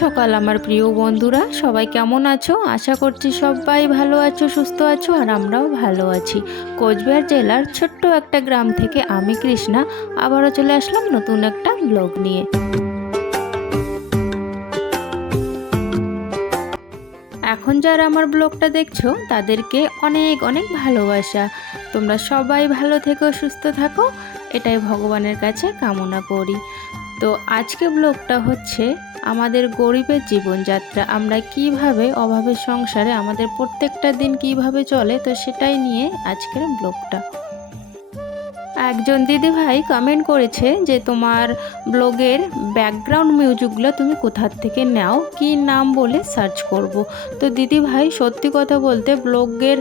সকাল আমার প্রিয় বন্ধুরা, সবাই কেমন আছো? আশা করছি সবাই ভালো আছো, সুস্থ আছো, আর আমরাও ভালো আছি। কোচবিহার জেলার ছোট্ট একটা গ্রাম থেকে আমি কৃষ্ণা আবারও চলে আসলাম নতুন একটা ব্লগ নিয়ে। এখন যারা আমার ব্লগটা দেখছো তাদেরকে অনেক অনেক ভালোবাসা। তোমরা সবাই ভালো থেকো, সুস্থ থাকো, এটাই ভগবানের কাছে কামনা করি। তো আজকে ব্লগটা হচ্ছে আমাদের গরিবের জীবনযাত্রা, আমরা কিভাবে অভাবের সংসারে আমাদের প্রত্যেকটা দিন কিভাবে চলে, তো সেটাই নিয়ে আজকের ব্লগটা। একজন দিদি ভাই কমেন্ট করেছে যে তোমার ব্লগের ব্যাকগ্রাউন্ড মিউজিকগুলো তুমি কোথা থেকে নাও, কি নাম বলে সার্চ করব। তো দিদি ভাই সত্যি কথা বলতে ব্লগের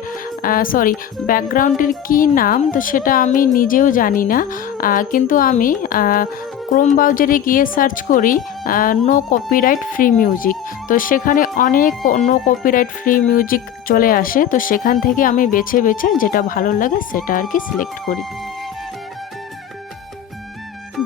ব্যাকগ্রাউন্ডের কি নাম তো সেটা আমি নিজেও জানি না, কিন্তু আমি ক্রোম ব্রাউজারে গিয়ে সার্চ করি নো কপিরাইট ফ্রি মিউজিক। তো সেখানে অনেক নো কপিরাইট ফ্রি মিউজিক চলে আসে, তো সেখান থেকে আমি বেছে বেছে যেটা ভালো লাগে সেটা আর কি সিলেক্ট করি।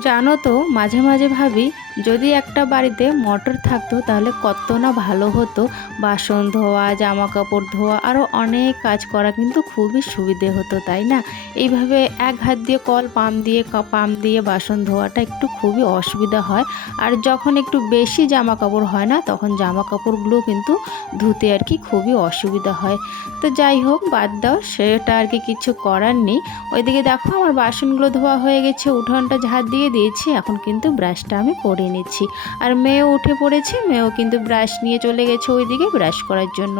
জানো তো, মাঝে মাঝে ভাবি যদি একটা বাড়িতে মোটর থাকতো তাহলে কত না ভালো হতো। বাসন ধোয়া, জামা কাপড় ধোয়া, আরও অনেক কাজ করা কিন্তু খুবই সুবিধে হতো, তাই না? এইভাবে এক হাত দিয়ে পাম্প দিয়ে বাসন ধোয়াটা একটু খুবই অসুবিধা হয়। আর যখন একটু বেশি জামা কাপড় হয় না, তখন জামা কাপড়গুলো কিন্তু ধুতে আর কি খুবই অসুবিধা হয়। তো যাই হোক, বাদ দাও, সেটা আর কি কিছু করার নেই। ওইদিকে দেখো আমার বাসনগুলো ধোয়া হয়ে গেছে, উঠোনটা ঝাড় দিয়ে দিয়েছি, এখন কিন্তু ব্রাশটা আমি করে নিচ্ছি। আর মেয়েও উঠে পড়েছে, মেয়েও কিন্তু ব্রাশ নিয়ে চলে গেছে ওইদিকে ব্রাশ করার জন্য।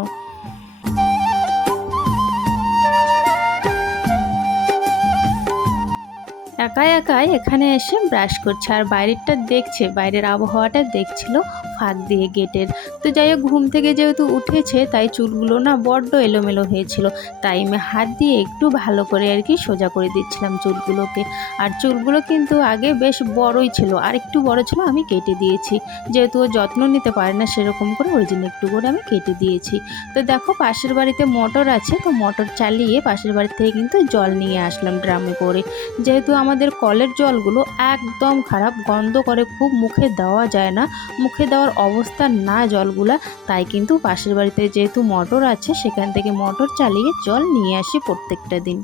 একাই একাই এখানে এসে ব্রাশ করছে আর বাইরেরটা দেখছে, বাইরের আবহাওয়াটা দেখছিল ফাঁক দিয়ে গেটের। তো যাই হোক, ঘুম থেকে যেহেতু উঠেছে তাই চুলগুলো না বড্ড এলোমেলো হয়েছিল, তাই আমি হাত দিয়ে একটু ভালো করে আর কি সোজা করে দিচ্ছিলাম চুলগুলোকে। আর চুলগুলো কিন্তু আগে বেশ বড়ই ছিল, আর একটু বড় ছিল, আমি কেটে দিয়েছি, যেহেতু ও যত্ন নিতে পারে না সেরকম করে, ওই জন্য একটু করে আমি কেটে দিয়েছি। তো দেখো পাশের বাড়িতে মোটর আছে, তো মোটর চালিয়ে পাশের বাড়ি থেকে কিন্তু জল নিয়ে আসলাম ড্রামে করে। যেহেতু আমাদের কলের জলগুলো একদম খারাপ, গন্ধ করে খুব, মুখে দেওয়া যায় না, মুখে দেওয়ার অবস্থা না জলগুলা, তাই কিন্তু পাশের বাড়িতে যেহেতু মোটর আছে সেখান থেকে মোটর চালিয়ে জল নিয়ে আসি প্রত্যেকটা দিন।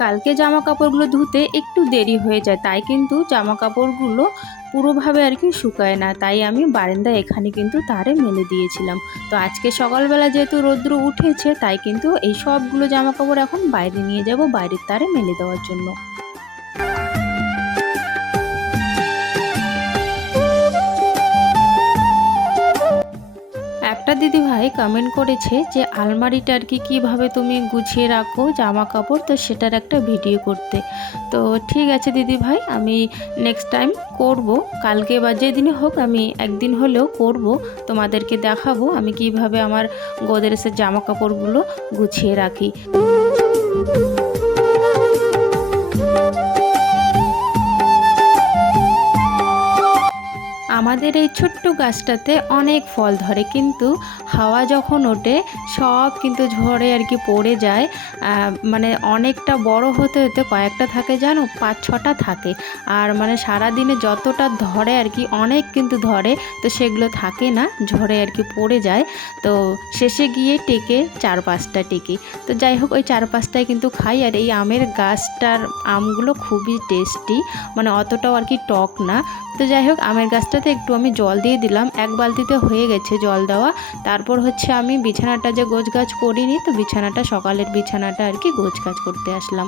কালকে জামা কাপড়গুলো ধুতে একটু দেরি হয়ে যায়, তাই কিন্তু জামা কাপড়গুলো পুরোভাবে আর কি শুকায় না, তাই আমি বারান্দায় এখানে কিন্তু তারে মেলে দিয়েছিলাম। তো আজকে সকালবেলা যেহেতু রৌদ্র উঠেছে, তাই কিন্তু এই সবগুলো জামা কাপড় এখন বাইরে নিয়ে যাব বাইরের তারে মেলে দেওয়ার জন্য। একটা দিদি ভাই কমেন্ট করেছে যে আলমারিটা আর কি কীভাবে তুমি গুছিয়ে রাখো জামা কাপড়, তো সেটার একটা ভিডিও করতে। তো ঠিক আছে দিদি ভাই, আমি নেক্সট টাইম করব, কালকে বা যেদিনে হোক আমি একদিন হলেও করব, তোমাদেরকে দেখাবো আমি কিভাবে আমার গোদরেজের জামা কাপড়গুলো গুছিয়ে রাখি। আমাদের এই ছোট্ট গাছটাতে অনেক ফল ধরে, কিন্তু হাওয়া যখন ওঠে সব কিন্তু ঝড়ে আর কি পড়ে যায়। মানে অনেকটা বড় হতে হতে কয়েকটা থাকে জানো, 5-6টা থাকে। আর মানে সারাদিনে যতটা ধরে আর কি অনেক কিন্তু ধরে, তো সেগুলো থাকে না, ঝড়ে আর কি পড়ে যায়। তো শেষে গিয়ে টেকে 4-5টা টেকে। তো যাই হোক, ওই 4-5টায় কিন্তু খাই। আর এই আমের গাছটার আমগুলো খুবই টেস্টি, মানে অতটাও আর কি টক না। তো যাই হোক, আমের গাছটাতে একটু আমি জল দিয়ে দিলাম, 1 বালতিতে হয়ে গেছে জল দেওয়া। তারপর হচ্ছে আমি বিছানাটা যে গোছগাছ করিনি, তো বিছানাটা সকালের বিছানাটা আর কি গোছগাছ করতে আসলাম।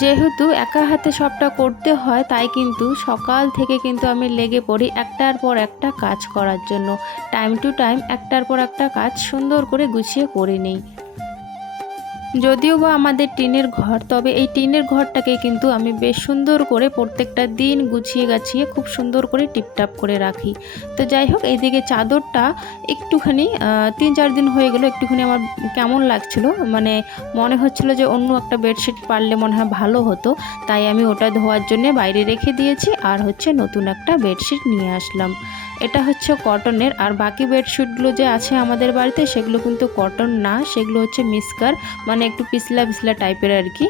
যেহেতু একা হাতে সবটা করতে হয়, তাই কিন্তু সকাল থেকে কিন্তু আমি লেগে পড়ি একটার পর একটা কাজ করার জন্য। টাইম টু টাইম একটার পর একটা কাজ সুন্দর করে গুছিয়ে করে নিই। যদিও বা আমাদের টিনের ঘর, তবে এই টিনের ঘরটাকে কিন্তু আমি বেশ সুন্দর করে প্রত্যেকটা দিন গুছিয়ে গাছিয়ে খুব সুন্দর করে টিপটাপ করে রাখি। তো যাই হোক, এইদিকে চাদরটা একটুখানি 3-4 দিন হয়ে গেল, একটুখানি আমার কেমন লাগছিল, মানে মনে হচ্ছিল যে অন্য একটা বেডশিট পারলে মনে হয় ভালো হতো, তাই আমি ওটা ধোয়ার জন্য বাইরে রেখে দিয়েছি, আর হচ্ছে নতুন একটা বেডশিট নিয়ে আসলাম। এটা হচ্ছে কটনের, আর বাকি বেডশিটগুলো যে আছে আমাদের বাড়িতে সেগুলো কিন্তু কটন না, সেগুলো হচ্ছে মিসকার, মানে একটু পিছলা পিছলা টাইপের আর কি।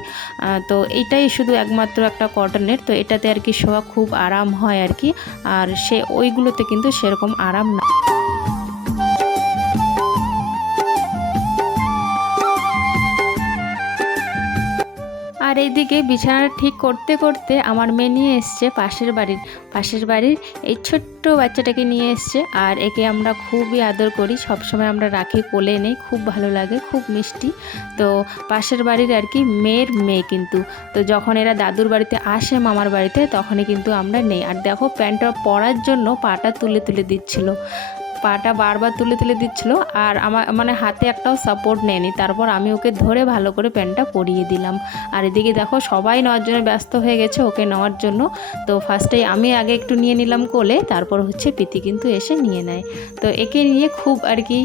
তো এইটাই শুধু একমাত্র একটা কটনের, তো এটাতে আর কি শোয়া খুব আরাম হয় আর কি, আর ওইগুলোতে কিন্তু সেরকম আরাম না। আর এইদিকে বিছানা ঠিক করতে করতে আমার মেয়ে নিয়ে এসছে পাশের বাড়ির এই ছোট্ট বাচ্চাটাকে নিয়ে এসছে, আর একে আমরা খুবই আদর করি, সবসময় আমরা রাখি, কোলে নেই, খুব ভালো লাগে, খুব মিষ্টি। তো পাশের বাড়ির আর কি মেয়ের মেয়ে কিন্তু, তো যখন এরা দাদুর বাড়িতে আসে মামার বাড়িতে তখনই কিন্তু আমরা নেই। আর দেখো প্যান্টটা পরার জন্য পাটা তুলে তুলে দিচ্ছিল, পাটা বারবার তুলে তুলে দিচ্ছিল, আর আমার মানে হাতে একটাও সাপোর্ট নেয়নি। তারপর আমি ওকে ধরে ভালো করে প্যান্টটা পরিয়ে দিলাম। আর এদিকে দেখো সবাই নেওয়ার জন্য ব্যস্ত হয়ে গেছে ওকে নেওয়ার জন্য। তো ফার্স্টেই আমি আগে একটু নিয়ে নিলাম কোলে, তারপর হচ্ছে প্রীতি কিন্তু এসে নিয়ে নেয়। তো একে নিয়ে খুব আর কি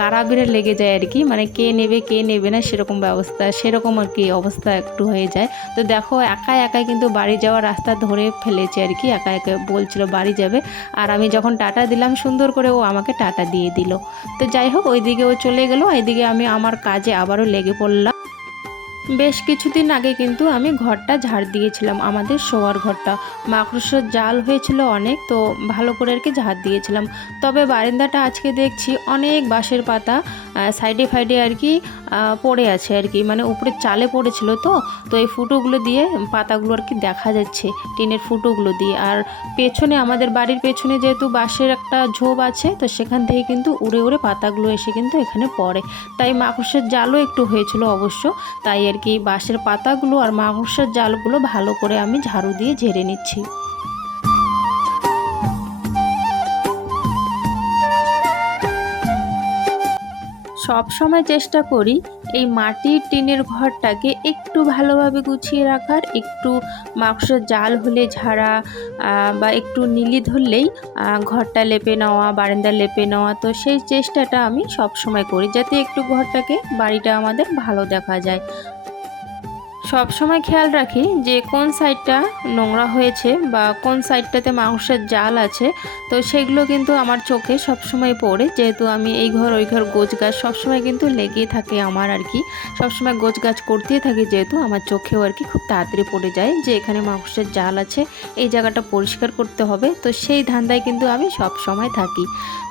কারাবিরে লেগে যায় আর কি, মানে কে নেবে না সেরকম আর কি অবস্থা একটু হয়ে যায়। তো দেখো একাই কিন্তু বাড়ি যাওয়ার রাস্তা ধরে ফেলেছে আর কি, একা বলছিল বাড়ি যাবে। আর আমি যখন টাটা দিলাম সুন্দর করে, ও আমাকে টাটা দিয়ে দিল। তো যাই হোক ওইদিকে ও চলে গেল, এইদিকে আমি আমার কাজে আবারও লেগে পড়লাম। বেশ কিছুদিন আগে কিন্তু আমি ঘরটা ঝাড় দিয়েছিলাম, আমাদের শোয়ার ঘরটা মাকড়সার জাল হয়েছিল অনেক, তো ভালো করে আর কি ঝাড় দিয়েছিলাম। তবে বারান্দাটা আজকে দেখছি অনেক বাঁশের পাতা সাইডে ফাইডে আর কি পড়ে আছে আর কি, মানে উপরে চালে পড়েছিল, তো এই ফুটোগুলো দিয়ে পাতাগুলো আর কি দেখা যাচ্ছে, টিনের ফুটোগুলো দিয়ে। আর পেছনে আমাদের বাড়ির পেছনে যেহেতু বাঁশের একটা ঝোপ আছে, তো সেখান থেকে কিন্তু উড়ে উড়ে পাতাগুলো এসে কিন্তু এখানে পড়ে, তাই মাকড়সার জালও একটু হয়েছিল অবশ্য। তাই আর কি বাঁশের পাতাগুলো আর মাকড়সার জালগুলো ভালো করে আমি ঝাড়ু দিয়ে ঝেড়ে নিচ্ছি। সব সময় চেষ্টা করি এই মাটির টিনের ঘরটাকে একটু ভালোভাবে গুছিয়ে রাখার, একটু মাকড়সার জাল হলে ঝাড়া বা একটু নীলি ধরলেই ঘরটা লেপে নেওয়া, বারান্দা লেপে নেওয়া। তো সেই চেষ্টাটা আমি সব সময় করি যাতে একটু বাড়িটা আমাদের ভালো দেখা যায়। সব সময় খেয়াল রাখি যে কোন সাইডটা নোংরা হয়েছে বা কোন সাইডটাতে মাংসের জাল আছে, তো সেগুলো কিন্তু আমার চোখে সবসময় পড়ে, যেহেতু আমি এই ঘর ওই ঘর গোছগাছ সবসময় কিন্তু লেগেই থাকে আমার আর কি, সবসময় গোছগাছ করতেই থাকি, যেহেতু আমার চোখেও আর কি খুব তাড়াতাড়ি পড়ে যায় যে এখানে মাংসের জাল আছে, এই জায়গাটা পরিষ্কার করতে হবে। তো সেই ধান্দায় কিন্তু আমি সব সময় থাকি।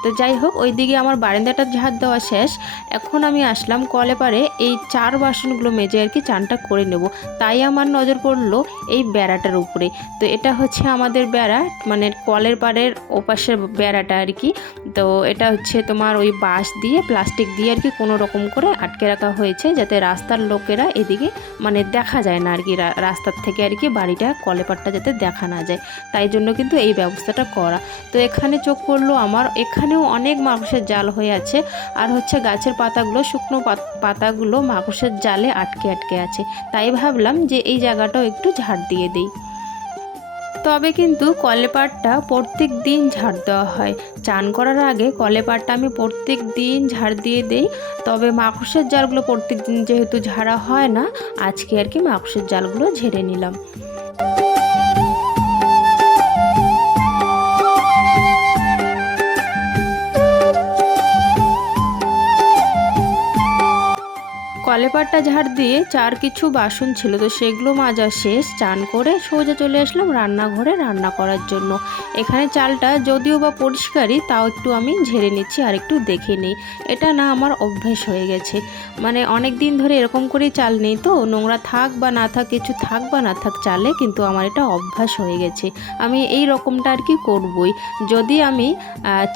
তো যাই হোক ওইদিকে আমার বারান্দাটা ঝাড় দেওয়া শেষ, এখন আমি আসলাম কলে পারে এই চার বাসনগুলো মেজে আর কি চানটা করে নেব। তাই আমার নজর পড়লো এই বেড়াটার উপরে। তো এটা হচ্ছে আমাদের বেড়া, মানে কলের পাড়ের ওপাশের বেড়াটা আর কি। তো এটা হচ্ছে তোমার ওই বাঁশ দিয়ে প্লাস্টিক দিয়ে আর কি কোনো রকম করে আটকে রাখা হয়েছে, যাতে রাস্তার লোকেরা এদিকে মানে দেখা যায় না আর কি, রাস্তার থেকে আর কি বাড়িটা কলের পাড়টা যাতে দেখা না যায়, তাই জন্য কিন্তু এই ব্যবস্থাটা করা। তো এখানে চোখ পড়লো আমার, এখানেও অনেক মাকড়সার জাল হয়ে আছে, আর হচ্ছে গাছের পাতাগুলো শুকনো পাতাগুলো মাকড়সার জালে আটকে আছে। তাই ভাবলাম যে এই জায়গাটাও একটু ঝাড় দিয়ে দিই। তবে কিন্তু কলেপাড়টা প্রত্যেক দিন ঝাড় দেওয়া হয়, চান করার আগে কলেপাড়টা আমি প্রত্যেক দিন ঝাড় দিয়ে দেই। তবে মাকড়সার জালগুলো প্রত্যেক দিন যেহেতু ঝাড়া হয় না, আজকে আর কি মাকড়সার জালগুলো ঝেড়ে নিলাম। কলেপাড়টা ঝাড় দিয়ে চার কিছু বাসন ছিল, তো সেগুলো মাজা শেষ, চান করে সোজা চলে আসলাম রান্নাঘরে রান্না করার জন্য। এখানে চালটা যদিও বা পরিষ্কারই, তাও একটু আমি ঝেড়ে নিচ্ছি আর একটু দেখে নিই, এটা না আমার অভ্যেস হয়ে গেছে, মানে অনেক দিন ধরে এরকম করেই চাল নেই, তো নোংরা থাক বা না থাক, কিছু থাক বা না থাক চালে, কিন্তু আমার এটা অভ্যাস হয়ে গেছে, আমি এই রকমটা আর কি করবই। যদি আমি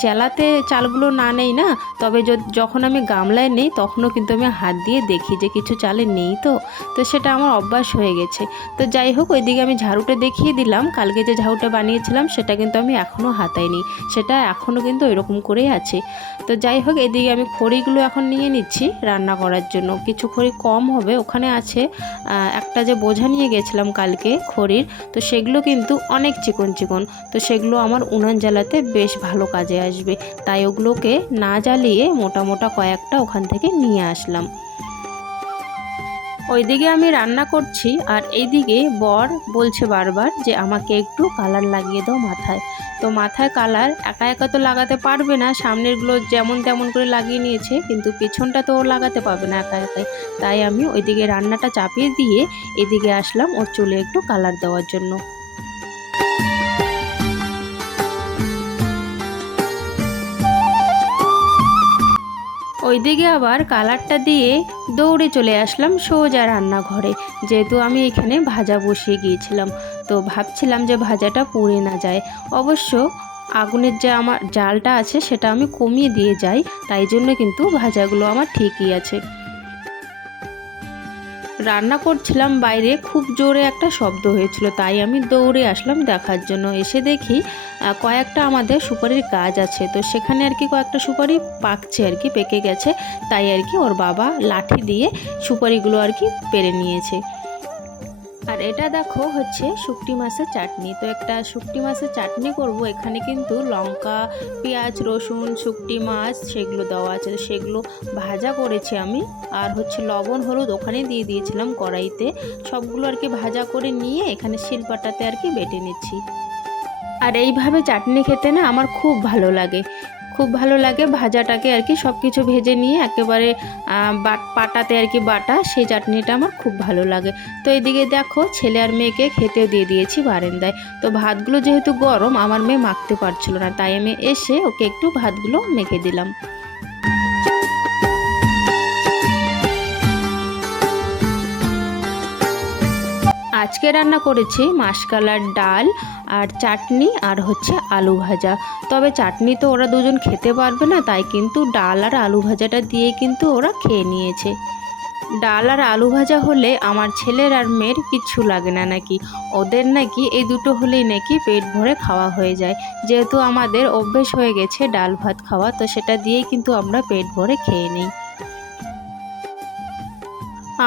চেলাতে চালগুলো না নেই না, তবে যখন আমি গামলায় নেই তখনও কিন্তু আমি হাত দিয়ে দেখি যে কিছু চালে নেই, তো সেটা আমার অভ্যাস হয়ে গেছে। তো যাই হোক ওইদিকে আমি ঝাড়ুটা দেখিয়ে দিলাম, কালকে যে ঝাড়ুটা বানিয়েছিলাম সেটা কিন্তু আমি এখনও হাতাইনি, সেটা এখনও কিন্তু এরকম করেই আছে। তো যাই হোক এদিকে আমি খড়িগুলো এখন নিয়ে নিচ্ছি রান্না করার জন্য, কিছু খড়ি কম হবে, ওখানে আছে একটা যে বোঝা নিয়ে গেছিলাম কালকে খড়ির, তো সেগুলো কিন্তু অনেক চিকন চিকন, তো সেগুলো আমার উনান জ্বালাতে বেশ ভালো কাজে আসবে, তাই ওগুলোকে না জ্বালিয়ে মোটা মোটা কয়েকটা ওখান থেকে নিয়ে আসলাম। ওইদিকে আমি রান্না করছি আর এইদিকে বর বলছে বারবার যে আমাকে একটু কালার লাগিয়ে দাও মাথায়। তো মাথায় কালার একা একা তো লাগাতে পারবে না, সামনেরগুলো যেমন তেমন করে লাগিয়ে নিয়েছে, কিন্তু পিছনটা তো ও লাগাতে পারবে না একা একাই। তাই আমি ওইদিকে রান্নাটা চাপিয়ে দিয়ে এদিকে আসলাম ওর চুলে একটু কালার দেওয়ার জন্য। ওইদিকে আবার কালারটা দিয়ে দৌড়ে চলে আসলাম সোজা রান্নাঘরে, যেহেতু আমি এখানে ভাজা বসিয়ে গিয়েছিলাম। তো ভাবছিলাম যে ভাজাটা পুড়ে না যায়। অবশ্য আগুনের যে আমার জালটা আছে সেটা আমি কমিয়ে দিয়ে যাই, তাই জন্য কিন্তু ভাজাগুলো আমার ঠিকই আছে। রান্না করছিলাম, বাইরে খুব জোরে একটা শব্দ হয়েছিল, তাই আমি দৌড়ে আসলাম দেখার জন্য। এসে দেখি কয়েকটা আমাদের সুপারির গাছ আছে, তো সেখানে আর কি কয়েকটা সুপারি পাকছে আর কি, পেকে গেছে। তাই আর কি ওর বাবা লাঠি দিয়ে সুপারিগুলো আর কি পেরে নিয়েছে। আর এটা দেখো হচ্ছে শুকটি মাছের চাটনি। তো একটা শুকটি মাছের চাটনি করব, এখানে কিন্তু লঙ্কা, পেঁয়াজ, রসুন, শুকটি মাছ সেগুলো দেওয়া আছে, সেগুলো ভাজা করেছি আমি। আর হচ্ছে লবণ হলুদ ওখানে দিয়ে দিয়েছিলাম কড়াইতে, সবগুলো আর কি ভাজা করে নিয়ে এখানে শিলপাটাতে আর কি বেটে নিচ্ছি। আর এইভাবে চাটনি খেতে না আমার খুব ভালো লাগে, খুব ভালো লাগে। ভাজাটাকে আর কি সব কিছু ভেজে নিয়ে একেবারে পাটাতে আর কি বাটা, সেই চাটনিটা আমার খুব ভালো লাগে। তো এদিকে দেখো ছেলে আর মেয়েকে খেতেও দিয়ে দিয়েছি বারান্দায়। তো ভাতগুলো যেহেতু গরম আমার মেয়ে মাখতে পারছিল না, তাই আমি এসে ওকে একটু ভাতগুলো মেখে দিলাম। আজকে রান্না করেছি মাসকলার ডাল আর চাটনি আর হচ্ছে আলু ভাজা। তবে চাটনি তো ওরা দুজন খেতে পারবে না, তাই কিন্তু ডাল আর আলু ভাজাটা দিয়ে কিন্তু ওরা খেয়ে নিয়েছে। ডাল আর আলু ভাজা হলে আমার ছেলের আর মেয়ের কিচ্ছু লাগে না নাকি, ওদের নাকি এই দুটো হলেই নাকি পেট ভরে খাওয়া হয়ে যায়। যেহেতু আমাদের অভ্যেস হয়ে গেছে ডাল ভাত খাওয়া, তো সেটা দিয়েই কিন্তু আমরা পেট ভরে খেয়ে নিই।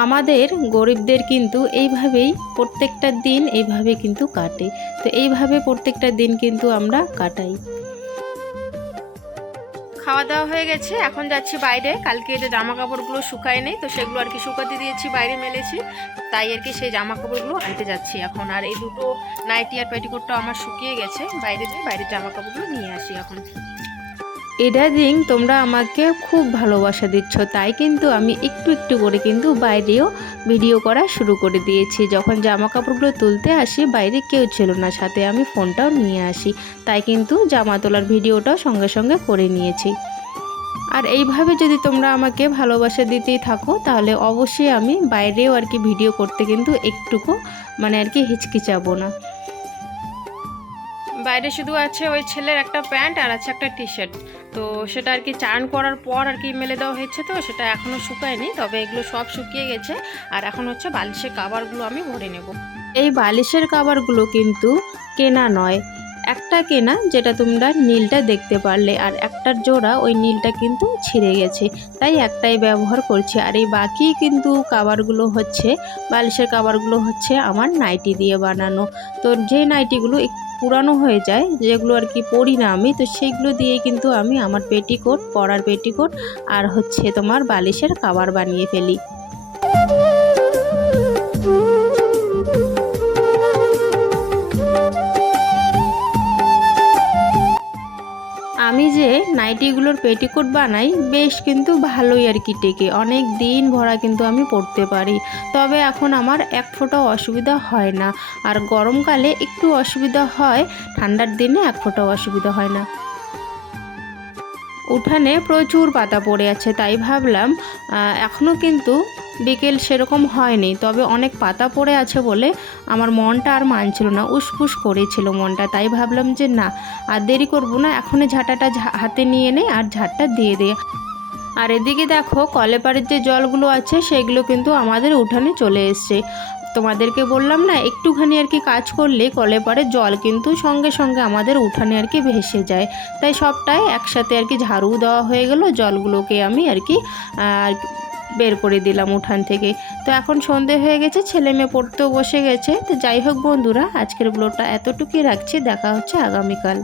আমাদের গরিবদের কিন্তু এইভাবেই প্রত্যেকটা দিন এইভাবে কিন্তু কাটে। তো এইভাবে প্রত্যেকটা দিন কিন্তু আমরা কাটাই। খাওয়া দাওয়া হয়ে গেছে, এখন যাচ্ছি বাইরে। কালকে যে জামা কাপড়গুলো শুকায় নেই, তো সেগুলো আর কি শুকাতে দিয়েছি, বাইরে মেলেছি, তাই আর কি সেই জামা কাপড়গুলো আনতে যাচ্ছি এখন। আর এই দুটো নাইটি আর পেটিকোটটা আমার শুকিয়ে গেছে, বাইরের জামা কাপড়গুলো নিয়ে আসি এখন। দিন তোমরা আমাকে খুব ভালোবাসা দিচ্ছ, তাই কিন্তু আমি একটু একটু করে কিন্তু বাইরেও ভিডিও করা শুরু করে দিয়েছি। যখন জামা কাপড়গুলো তুলতে আসি বাইরে কেউ ছিল না, সাথে আমি ফোনটাও নিয়ে আসি, তাই কিন্তু জামা তোলার ভিডিওটাও সঙ্গে সঙ্গে করে নিয়েছি। আর এইভাবে যদি তোমরা আমাকে ভালোবাসা দিতেই থাকো তাহলে অবশ্যই আমি বাইরেও আর কি ভিডিও করতে কিন্তু একটুকু মানে আর কি হিচকিচাবো না। বাইরে শুধু আছে ওই ছেলের একটা প্যান্ট আর আছে একটা টি শার্ট, তো সেটা আর কি চান করার পর আর কি মেলে দেওয়া হয়েছে, তো সেটা এখনও শুকায়নি, তবে এগুলো সব শুকিয়ে গেছে। আর এখন হচ্ছে বালিশের কাভারগুলো আমি ভরে নেব। এই বালিশের কাভারগুলো কিন্তু কেনা নয়, একটা কেনা যেটা তোমরা নীলটা দেখতে পারলে, আর একটার জোড়া ওই নীলটা কিন্তু ছিঁড়ে গেছে, তাই একটাই ব্যবহার করছি। আর এই বাকি কিন্তু কাভারগুলো হচ্ছে বালিশের কাভারগুলো হচ্ছে আমার নাইটি দিয়ে বানানো। তো যে নাইটিগুলো পুরানো হয়ে যায়, যেগুলো আর কি পরি না আমি, তো সেইগুলো দিয়ে কিন্তু আমি আমার পেটিকোট, পরার পেটিকোট আর হচ্ছে তোমার বালিশের কাভার বানিয়ে ফেলি। আমি যে নাইটিগুলোর পেটিকোট বানাই বেশ কিন্তু ভালোই আর কি টেকে, অনেক দিন ভরা কিন্তু আমি পরতে পারি। তবে এখন আমার এক ফোঁটাও অসুবিধা হয় না, আর গরমকালে একটু অসুবিধা হয়, ঠান্ডার দিনে এক ফোঁটাও অসুবিধা হয় না। উঠানে প্রচুর পাতা পড়ে আছে, তাই ভাবলাম এখনও কিন্তু বিকেল সেরকম হয়নি, তবে অনেক পাতা পড়ে আছে বলে আমার মনটা আর মানছিল না, উসপুস করেছিল মনটা। তাই ভাবলাম যে না আর দেরি করবো না, এখনই ঝাঁটাটা হাতে নিয়ে নেই আর ঝাঁটটা দিয়ে দে। আর এদিকে দেখো কলেপাড়ের যে জলগুলো আছে সেগুলো কিন্তু আমাদের উঠানে চলে এসছে। তোমাদেরকে বললাম না একটুখানি আর কি কাজ করলে কলেপাড়ের জল কিন্তু সঙ্গে সঙ্গে আমাদের উঠানে আর কি ভেসে যায়, তাই সবটাই একসাথে আর কি ঝাড়ু দেওয়া হয়ে গেল, জলগুলোকে আমি আর কি বের করে দিলাম উঠান থেকে। তো এখন সন্ধে হয়ে গেছে, ছেলে মেয়ে পড়তেও বসে গেছে। তো যাই হোক বন্ধুরা, আজকের ব্লগটা এতটুকুই রাখছি, দেখা হচ্ছে আগামীকাল।